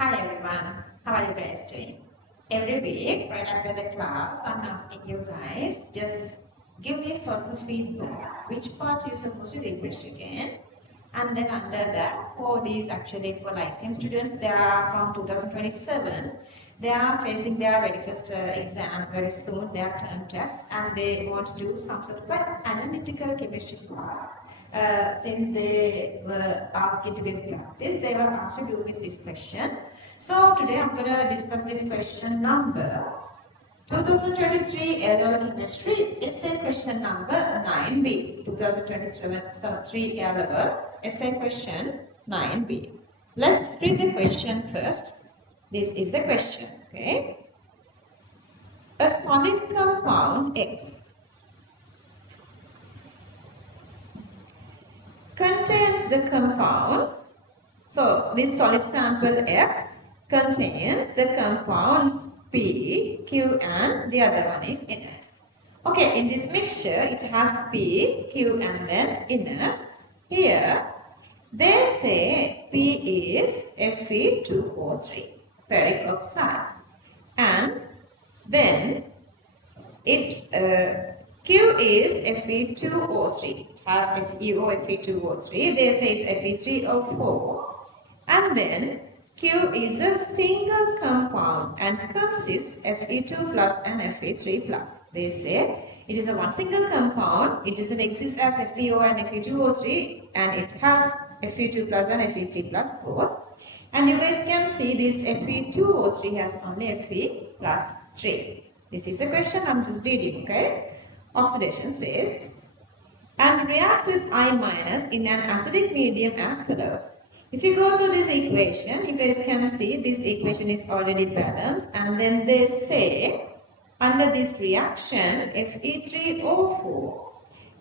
Hi everyone, how are you guys doing? Every week, right after the class, I'm asking you guys, just give me sort of feedback, which part you're supposed to repeat again. And then under that, for these actually for lifetime students, they are from 2027, they are facing their very first exam very soon, their term test, and they want to do some sort of analytical chemistry part. Since they were asked to give practice, they were asked to do with this question. So today I'm going to discuss this question number 2023 A-level chemistry essay question number 9B. 2023 A-level essay question 9B. Let's read the question first. This is the question, okay? A solid compound X contains the compounds. So this solid sample X contains the compounds P, Q and the other one is inert. Okay, in this mixture it has P, Q and then inert. Here they say P is Fe2O3, ferric oxide, and then Q is Fe2O3. It has FeO, Fe2O3. They say it's Fe3O4. And then Q is a single compound and consists Fe2 plus and Fe3 plus. They say it is a one single compound. It doesn't exist as FeO and Fe2O3 and it has Fe2 plus and Fe3 plus both. And you guys can see this Fe2O3 has only Fe plus 3. This is a question I'm just reading, okay? Oxidation states, and reacts with I minus in an acidic medium as follows. If you go through this equation, you guys can see this equation is already balanced, and then they say under this reaction Fe3O4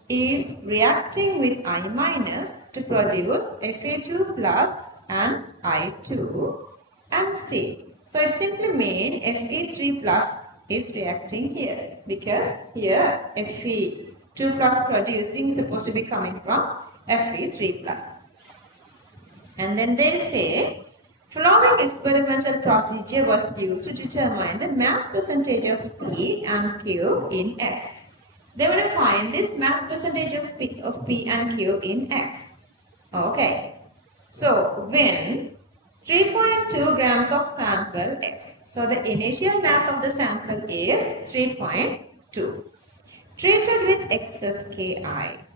is reacting with I minus to produce Fa2 plus and I2 and C. So it simply means Fe3 plus is reacting here because here Fe2 plus producing is supposed to be coming from Fe3 plus. And then they say following experimental procedure was used to determine the mass percentage of P and Q in X. They will find this mass percentage of P and Q in X. Okay. So when 3.2 grams of sample X. So the initial mass of the sample is 3.2. Treated with excess Ki.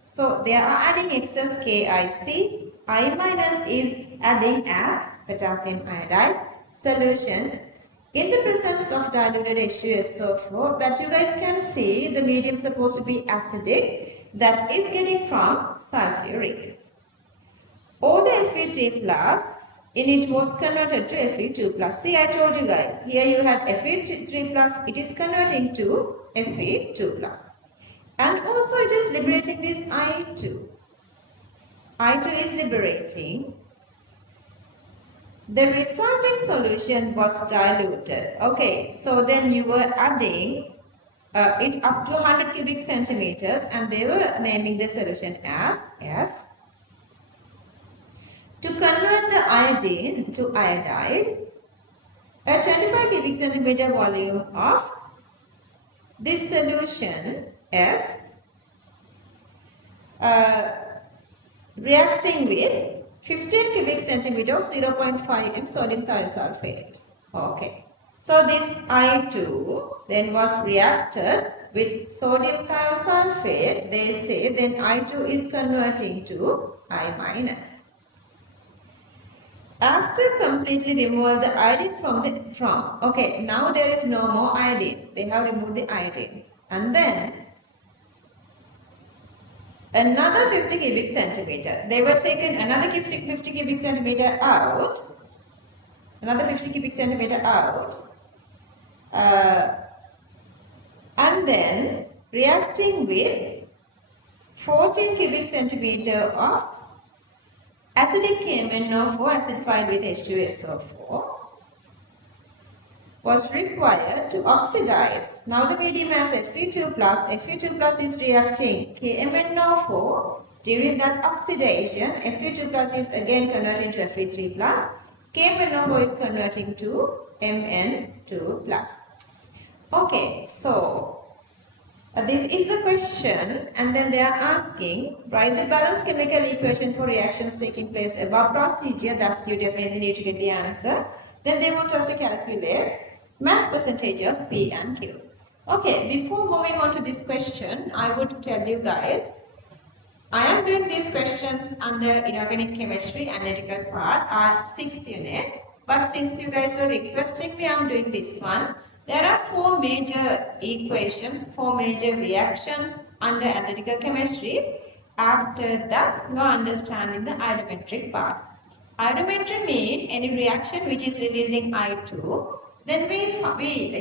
So they are adding excess KiC. I minus is adding as potassium iodide solution in the presence of diluted H2SO4 that you guys can see the medium supposed to be acidic that is getting from sulfuric. Or the Fe3 plus in it was converted to Fe2 plus. See, I told you guys, here you had Fe3 plus, it is converting to Fe2 plus. And also it is liberating this I2. I2 is liberating. The resulting solution was diluted. Okay, so then you were adding it up to 100 cubic centimeters and they were naming the solution as S. To convert the iodine to iodide, a 25 cubic centimeter volume of this solution S reacting with 15 cubic centimeter of 0.5 m sodium thiosulfate. Okay. So this I2 then was reacted with sodium thiosulfate. They say then I2 is converting to I minus. After completely remove the iodine okay, now there is no more iodine. They have removed the iodine. And then another 50 cubic centimeter. They were taken another 50 cubic centimeter out. Another 50 cubic centimeter out. And then reacting with 14 cubic centimeter of acidic KMnO4 acidified with H2SO4 was required to oxidize. Now the medium has Fe2 plus. Fe2 plus is reacting KMnO4. During that oxidation, Fe2 plus is again converted to Fe3 plus. KMnO4 is converting to Mn2 plus. Okay, so this is the question, and then they are asking, write the balanced chemical equation for reactions taking place above procedure. That's you definitely need to get the answer. Then they want us to calculate mass percentage of P and Q. Okay, before moving on to this question, I would tell you guys, I am doing these questions under inorganic chemistry analytical part, our 6th unit. But since you guys are requesting me, I am doing this one. There are 4 major equations, 4 major reactions under analytical chemistry. After that, you are understanding the iodometric part. Iodometry means any reaction which is releasing I2. Then we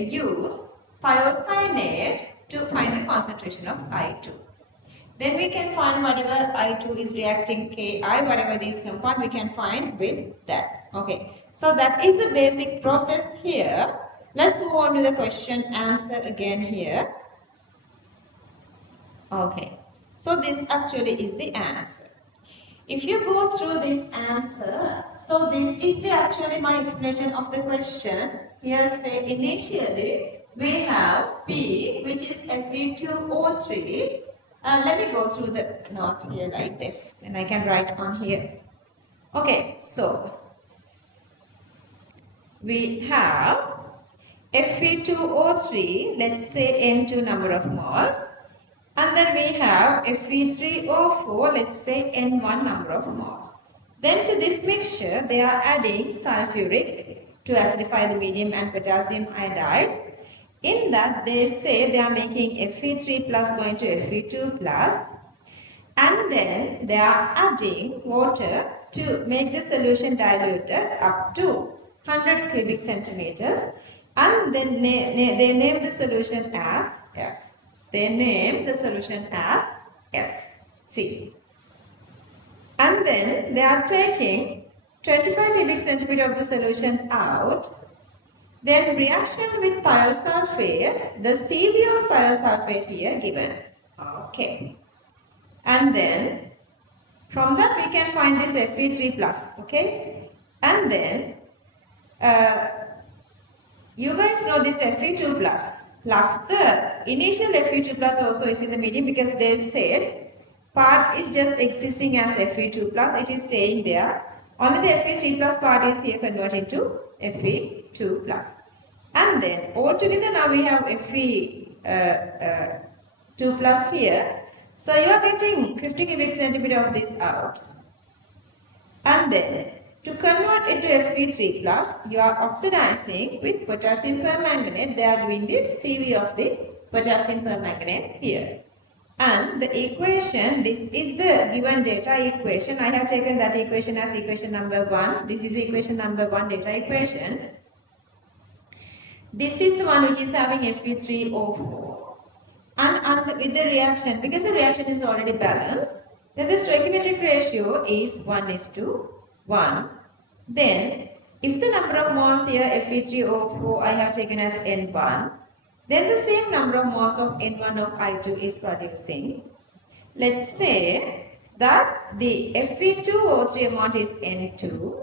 use thiocyanate to find the concentration of I2. Then we can find whatever I2 is reacting Ki, whatever these compound, we can find with that. Okay, so that is the basic process here. Let's move on to the question answer again here. Okay, so this actually is the answer. If you go through this answer, so this is the actually my explanation of the question. Here say initially we have P, which is Fe2O3. Let me go through the note here like this, and I can write on here. Okay, so we have Fe2O3, let's say N2 number of moles, and then we have Fe3O4, let's say N1 number of moles. Then to this mixture, they are adding sulfuric to acidify the medium and potassium iodide. In that, they say they are making Fe3 plus going to Fe2 plus, and then they are adding water to make the solution diluted up to 100 cubic centimeters, and then they name the solution as S. They name the solution as S, C. And then they are taking 25 cubic centimeter of the solution out. Then reaction with thiosulfate, the CV of thiosulfate here given. Okay. And then from that we can find this Fe3 plus. Okay. And then you guys know this Fe2 plus the initial Fe2 plus also is in the medium, because they said part is just existing as Fe2 plus, it is staying there. Only the Fe3 plus part is here converting to Fe2 plus. And then altogether now we have Fe2 plus here. So you are getting 50 cubic centimeter of this out. And then to convert it to Fe3 plus, you are oxidizing with potassium permanganate. They are giving the CV of the potassium permanganate here. And the equation, this is the given data equation. I have taken that equation as equation number 1. This is equation number 1 data equation. This is the one which is having Fe3O4. And with the reaction, because the reaction is already balanced, then the stoichiometric ratio is 1:1. Then, if the number of moles here Fe3O4 I have taken as N1, then the same number of moles of N1 of I2 is producing. Let's say that the Fe2O3 amount is N2.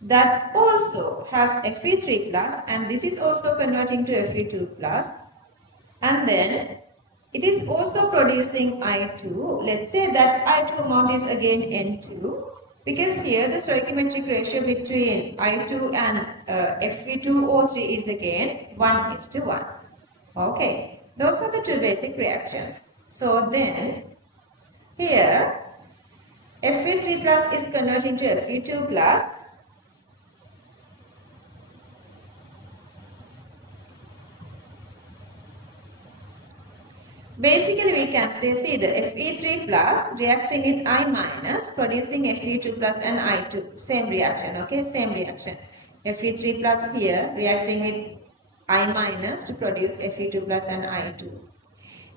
That also has Fe3 plus, and this is also converting to Fe2 plus. And then it is also producing I2. Let's say that I2 amount is again N2, because here the stoichiometric ratio between I2 and Fe2O3 is again 1:1. Okay, those are the two basic reactions. So then here Fe3 plus is converting to Fe2 plus. Basically, we can say, see the Fe3 plus reacting with I minus, producing Fe2 plus and I2. Same reaction, okay? Same reaction. Fe3 plus here reacting with I minus to produce Fe2 plus and I2.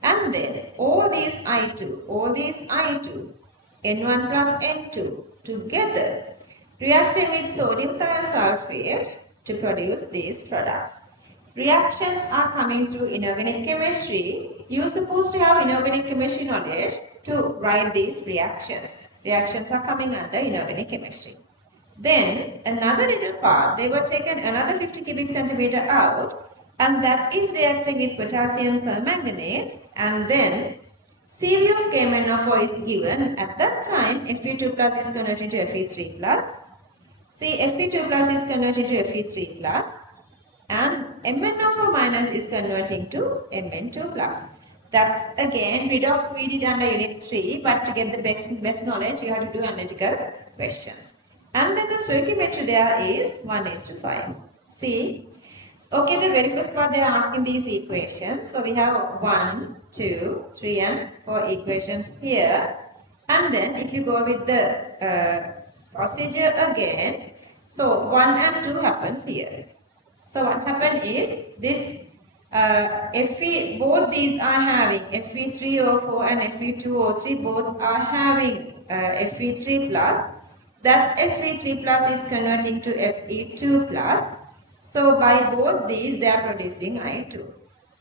And then all these I2, N1 plus N2 together reacting with sodium thiosulfate to produce these products. Reactions are coming through inorganic chemistry. You are supposed to have inorganic chemistry knowledge to write these reactions. Reactions are coming under inorganic chemistry. Then another little part, they were taken another 50 cubic centimeter out, and that is reacting with potassium permanganate, and then CV of KMnO4 is given. At that time, Fe2 plus is converted to Fe3 plus. See, Fe2 plus is converted to Fe3 plus, and MnO4 minus is converting to Mn2 plus. That's again redox we did under unit 3, but to get the best knowledge, you have to do analytical questions. And then the stoichiometry there is 1:5. See, okay, the very first part they are asking these equations. So we have 1, 2, 3 and 4 equations here. And then if you go with the procedure again, so 1 and 2 happens here. So what happened is this Fe, both these are having Fe3O4 and Fe2O3, both are having Fe3 plus. That Fe3 plus is converting to Fe2 plus. So by both these they are producing I2.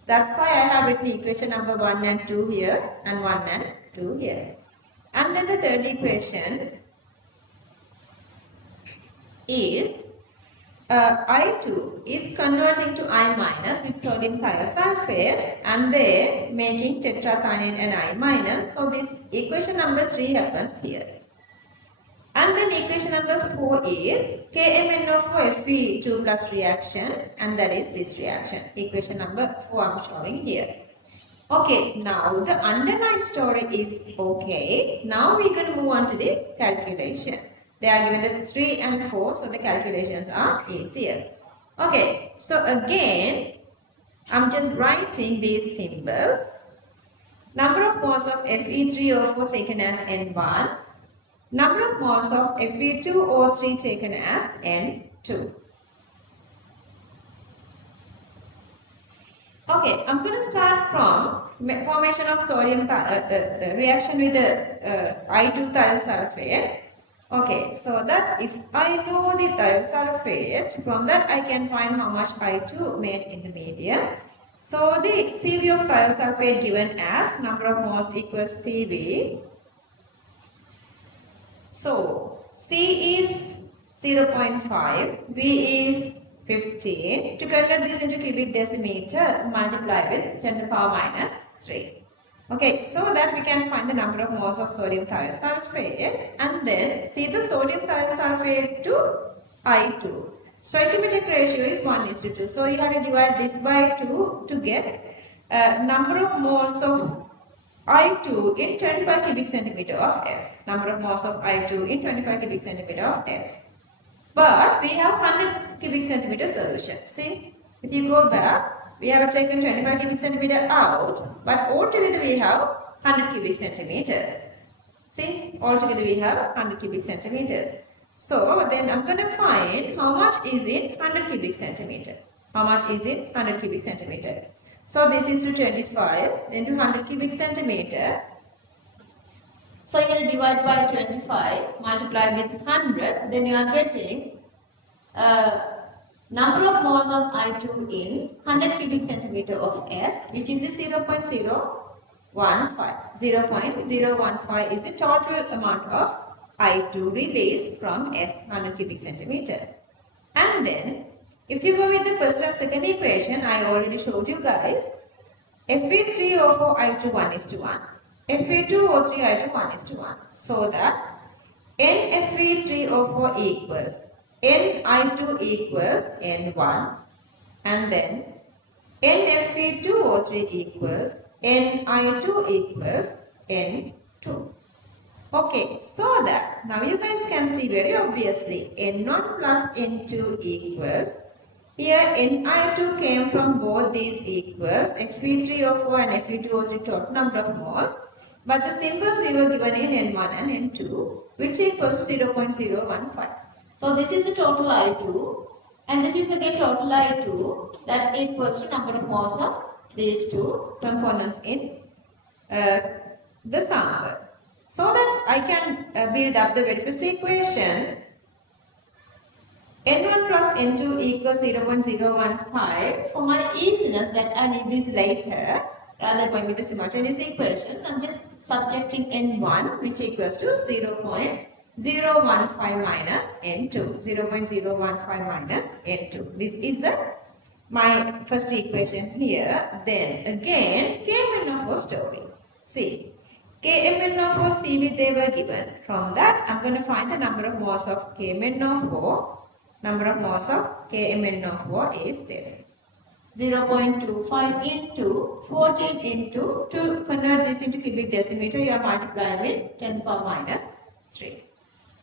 That's why I have written equation number 1 and 2 here and 1 and 2 here. And then the third equation is I2 is converting to I minus with sodium thiosulfate, and they making tetrathionate and I minus. So this equation number 3 happens here. And then equation number 4 is KMnO4 Fe2 plus reaction, and that is this reaction. Equation number 4 I am showing here. Okay, now the underlying story is okay. Now we can move on to the calculation. They are given the 3 and 4, so the calculations are easier. Okay, so again, I'm just writing these symbols. Number of moles of Fe3O4 taken as N1. Number of moles of Fe2O3 taken as N2. Okay, I'm going to start from formation of sodium, the reaction with the I2 thiosulfate. Okay, so that if I know the thiosulfate, from that I can find how much I2 made in the medium. So the CV of thiosulfate given as number of moles equals CV. So C is 0.5, V is 15. To convert this into cubic decimeter, multiply with 10 to the power minus 3. Okay, so that we can find the number of moles of sodium thiosulfate, and then see the sodium thiosulfate to I2. Stoichiometric ratio is 1:2. So you have to divide this by 2 to get number of moles of I2 in 25 cubic centimeter of S. Number of moles of I2 in 25 cubic centimeter of S. But we have 100 cubic centimeter solution. See, if you go back, we have taken 25 cubic centimeter out, but altogether we have 100 cubic centimeters. See, altogether we have 100 cubic centimeters. So then I'm going to find how much is in 100 cubic centimeter. How much is in 100 cubic centimeter. So this is to 25, then to 100 cubic centimeter. So you will divide by 25, multiply with 100, then you are getting number of moles of I2 in 100 cubic centimeter of S, which is 0.015. 0.015 is the total amount of I2 released from S 100 cubic centimeter. And then, if you go with the first and second equation, I already showed you guys, Fe3O4 I2 1:1. Fe2O3 I2 1:1. So that NFe3O4 equals NI2 equals N1, and then NFe2O3 equals Ni2 equals N2. Okay, so that now you guys can see very obviously N1 plus N2 equals, here Ni2 came from both these equals Fe3O4 and Fe2O3 total number of moles, but the symbols we were given in N1 and N2, which equals to 0.015. So this is the total I2, and this is again total I2, that equals to number of moles of these two components in the sample. So that I can build up the very first equation, N1 plus N2 equals 0.015. For my easiness that I need this later, rather than going with the simultaneous equations, I'm just subjecting N1, which equals to 0.015. 0.015 minus n2. 0.015 minus n2. This is my first equation here. Then again, Kmn story. See, Kmn see with they were given. From that, I'm going to find the number of moles of Kmn. Number of moles of Kmn is this. 0.25 into 14 into, to convert this into cubic decimeter, you are multiplying with 10 power minus 3.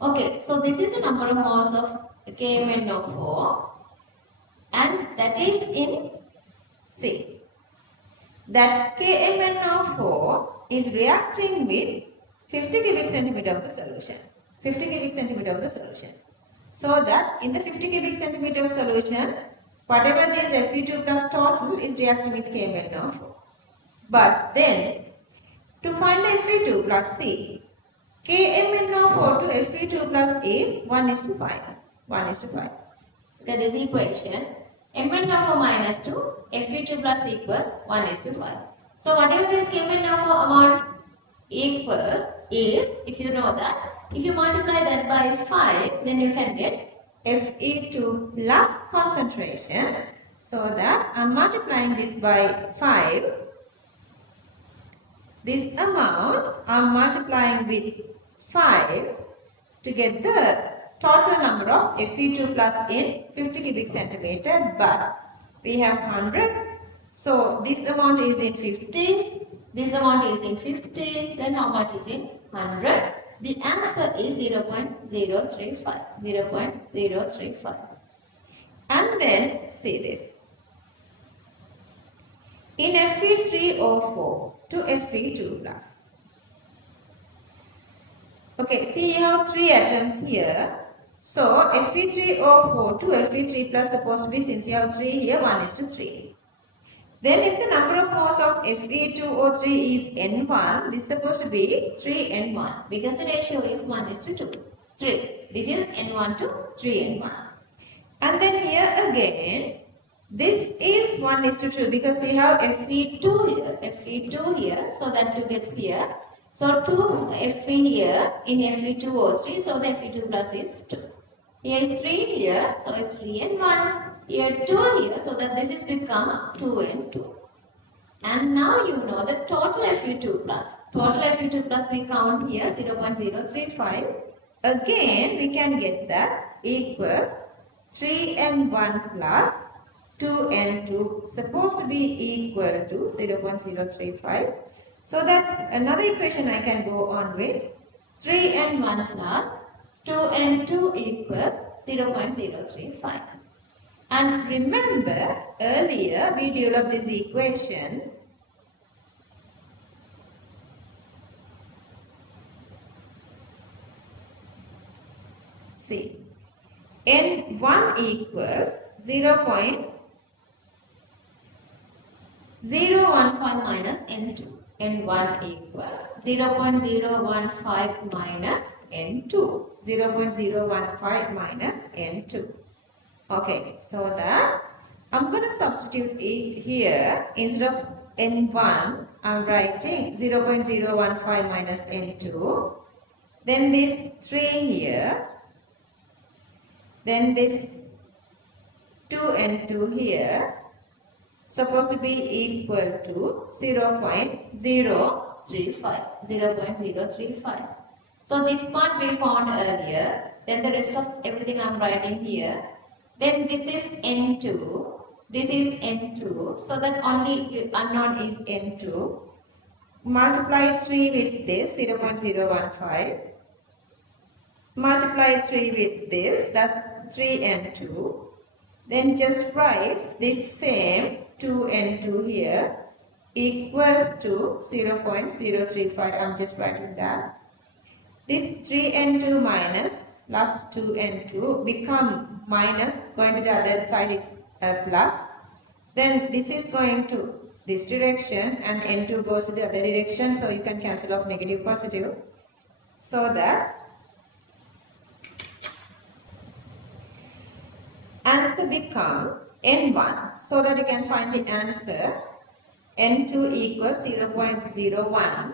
Okay, so this is the number of moles of KMnO4 and that is in C. That KMnO4 is reacting with 50 cubic centimeter of the solution. 50 cubic centimeter of the solution. So that in the 50 cubic centimeter of solution, whatever this Fe2 plus total is reacting with KMnO4. But then, to find the Fe2 plus C, KMnO4 to Fe2 plus is 1 is to 5. 1 is to 5. Look at this equation. MnO4 minus 2, Fe2 plus equals 1 is to 5. So whatever this MnO4 amount equal is, if you know that, if you multiply that by 5, then you can get Fe2 plus concentration. So that I'm multiplying this by 5. This amount I'm multiplying with 5 to get the total number of Fe2 plus in 50 cubic centimeter, but we have 100. So this amount is in 50, this amount is in 50, then how much is in 100? The answer is 0.035. 0.035. And then see this. In Fe3O4 to Fe2 plus. Okay, see you have 3 atoms here. So Fe3O4 to Fe3 plus supposed to be, since you have 3 here, 1 is to 3. Then if the number of moles of Fe2O3 is N1, this is supposed to be 3N1 because the ratio is 1 is to 2. 3. This is N1 to 3N1. And then here again, this is 1 is to 2 because you have Fe2 here, Fe2 here, so that you get here. So 2 Fe here in Fe2O3, so the Fe2 plus is 2. Here 3 here, so it's 3N1. Here 2 here, so that this is become 2N2. And now you know the total Fe2 plus. Total Fe2 plus we count here 0.035. Again, we can get that equals 3N1 plus 2N2 supposed to be equal to 0.035. So that another equation I can go on with 3N1 plus 2N2 equals 0.035. And remember earlier we developed this equation see N1 equals 0.015 minus N2. N1 equals 0.015 minus N2. 0.015 minus N2. Okay, so that I'm going to substitute it here. Instead of N1, I'm writing 0.015 minus N2. Then this 3 here. Then this 2N2 here. Supposed to be equal to 0.035. 0.035. So this part we found earlier. Then the rest of everything I'm writing here. Then this is N2, this is N2, so that only unknown is N2. Multiply 3 with this, 0.015. Multiply 3 with this, that's 3N2. Then just write this same 2N2 here equals to 0.035. I'm just writing that. This 3N2 minus plus 2N2 become minus, going to the other side it's plus. Then this is going to this direction and N2 goes to the other direction, so you can cancel off negative positive. So that answer become N1, so that you can find the answer N2 equals 0.01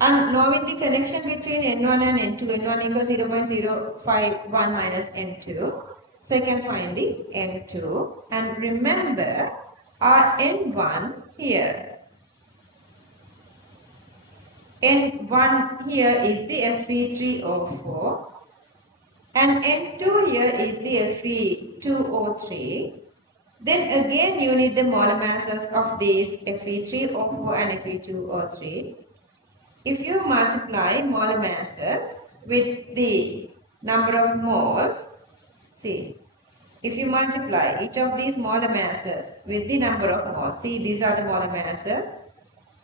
And knowing the connection between N1 and N2, N1 equals 0.051 minus N2. So I can find the N2. And remember our N1 here. N1 here is the Fe3O4 and N2 here is the Fe2O3. Then again you need the molar masses of these Fe3O4 and Fe2O3. If you multiply molar masses with the number of moles, see, if you multiply each of these molar masses with the number of moles, see these are the molar masses.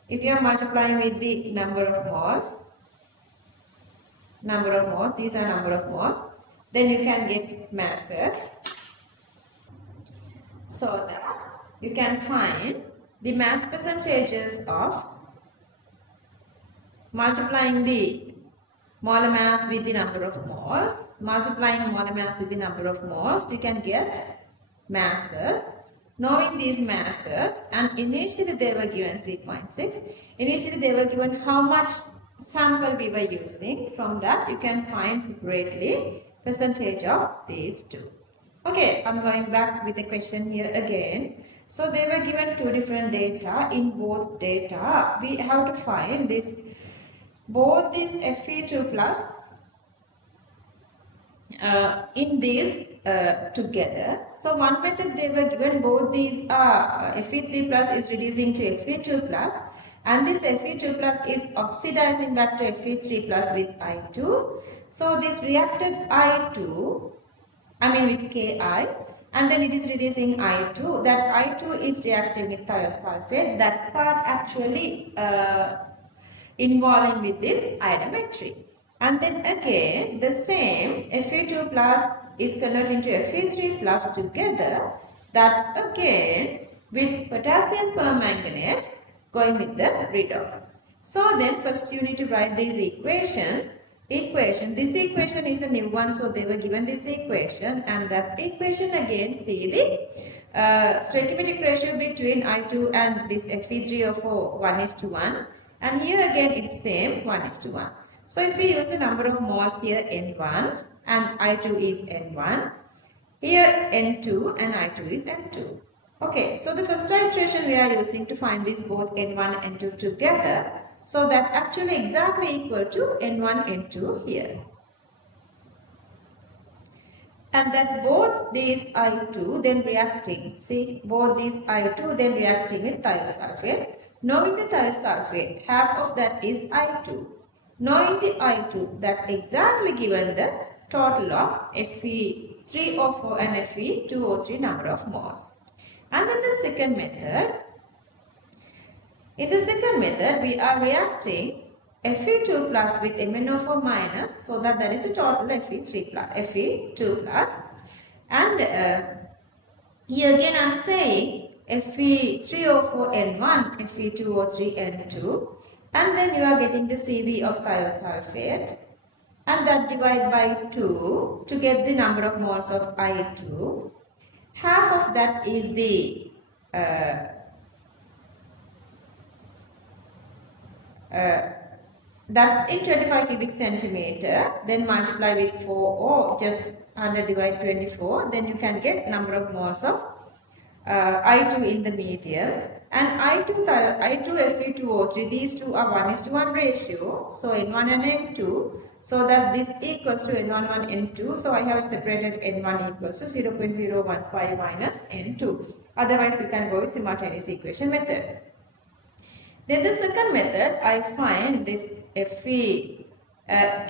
If you are multiplying with the number of moles, these are number of moles, then you can get masses. So that you can find the mass percentages of multiplying the molar mass with the number of moles, multiplying molar mass with the number of moles, you can get masses. Knowing these masses, and initially they were given 3.6. Initially they were given how much sample we were using. From that you can find separately percentage of these two. Okay, I'm going back with the question here again. So they were given two different data. In both data, we have to find this both these Fe2 plus in these together. So one method they were given both these Fe3 plus is reducing to Fe2 plus and this Fe2 plus is oxidizing back to Fe3 plus with I2. So this reacted I2, I mean with Ki, and then it is reducing I2. That I2 is reacting with thiosulfate. That part actually involving with this iodometry. And then again the same Fe2 plus is converting to Fe3 plus together. That again with potassium permanganate going with the redox. So then first you need to write these equations. This equation is a new one, so they were given this equation, and that equation again see the stoichiometric ratio between I2 and this Fe3O4 1:1, and here again it's same 1:1. So if we use the number of moles here N1 and I2 is N1, here N2 and I2 is N2. Okay, so the first iteration we are using to find this both N1 and N2 together, so that actually exactly equal to N1, N2 here. And that both these I2 then reacting, see both these I2 then reacting with thiosulfate. Knowing the thiosulfate, half of that is I2. Knowing the I2, that exactly given the total of Fe3O4 and Fe2O3 number of moles. And then the second method, in the second method we are reacting Fe2 plus with MnO4 minus, so that is a total Fe3 plus, Fe2 plus. And here again I am saying Fe3O4N1, Fe2O3N2, and then you are getting the CV of thiosulfate, and that divide by 2 to get the number of moles of I2. Half of that is the that's in 25 cubic centimeter, then multiply with 4 or just 100 divide 24, then you can get number of moles of I2 in the medium. And I2 Fe2O3, these two are 1:1 ratio, so N1 and N2, so that this equals to N11 N2, so I have separated N1 equals to 0.015 minus N2. Otherwise you can go with simultaneous equation method. Then the second method, I find this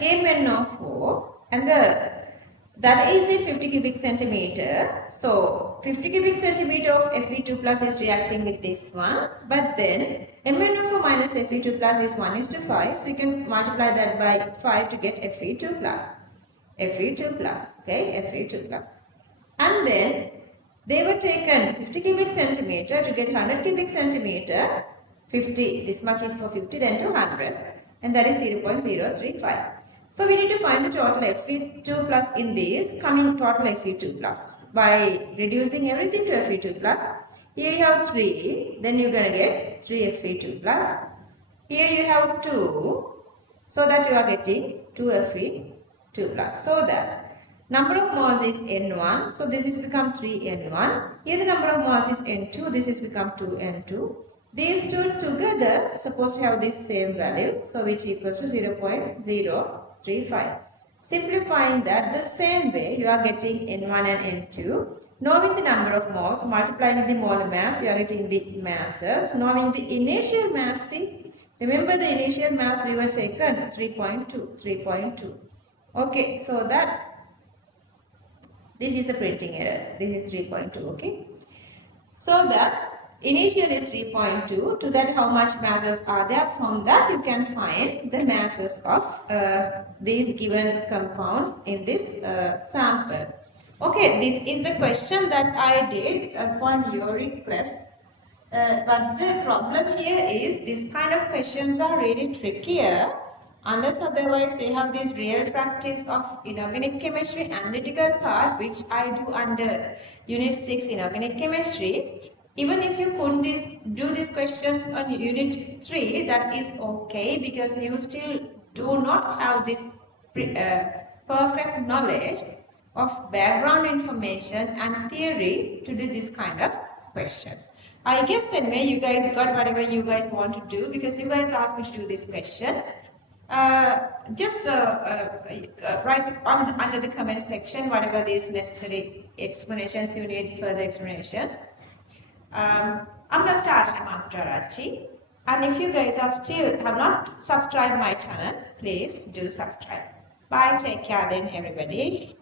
KMnO4 and that is in 50 cubic centimeter. So 50 cubic centimeter of Fe2 plus is reacting with this one, but then MnO4 minus Fe2 plus is 1:5, so you can multiply that by 5 to get Fe2 plus. Fe2 plus, okay, Fe2 plus. And then they were taken 50 cubic centimeter to get 100 cubic centimeter. 50, this much is for 50, then to 100, and that is 0.035. So we need to find the total Fe2 plus in this, coming total Fe2 plus by reducing everything to Fe2 plus. Here you have 3, then you're going to get 3 Fe2 plus. Here you have 2, So that you are getting 2Fe2 plus. So that number of moles is N1. So this is become 3N1. Here the number of moles is N2. This is become 2N2. These two together supposed to have this same value. So which equals to 0.035. Simplifying that the same way, you are getting N1 and N2. Knowing the number of moles, multiplying with the molar mass, you are getting the masses. Knowing the initial mass, see, remember the initial mass we were taken 3.2. Okay, so that this is a printing error. This is 3.2, okay. So that initial is 3.2. To that how much masses are there? From that you can find the masses of these given compounds in this sample. Okay, this is the question that I did upon your request. But the problem here is this kind of questions are really trickier unless otherwise they have this real practice of inorganic chemistry analytical part, which I do under unit 6 inorganic chemistry. Even if you couldn't do these questions on unit 3, that is okay, because you still do not have this perfect knowledge of background information and theory to do this kind of questions. I guess anyway you guys got whatever you guys want to do, because you guys asked me to do this question. Just write under the comment section whatever these necessary explanations you need, further explanations. I'm Dr. Asha Mathotaarachchi, and if you guys are still have not subscribed my channel, please do subscribe. Bye, take care then everybody.